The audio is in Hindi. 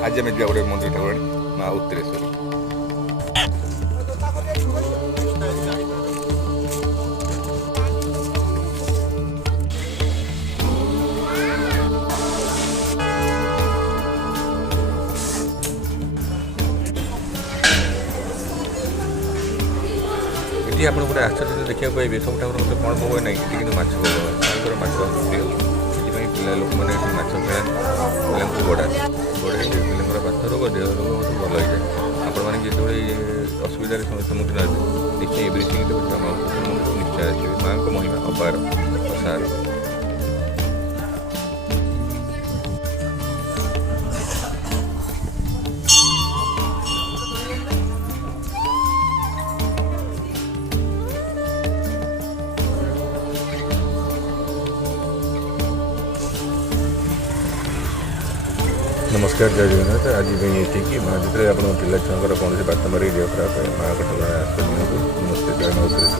आज आम जा गोटे मंदिर ठाकुराणी माँ उत्तरेश्वरी। ये आप गोटे आश्चर्य देखा पाइबे सब ठाकुर मत कौन भोग ना कि माछ भोग माछ प्रिय से पिला लोक मैंने माछ खेला पिला गोड़ा गोड़े पिला बात रोग देह रोग भल हो जाए। आपण मैंने जो असुविधा सम्मुखीन निश्चय एवरीथिंग निश्चय आसवे माँ को महिमा अपार असार। नमस्कार जय जगन्नाथ। आज ये माँ जो आप पिला छुआ कौन बात मारे देह खराब है माँ कटा आस नमस्ते जय नमस्ते।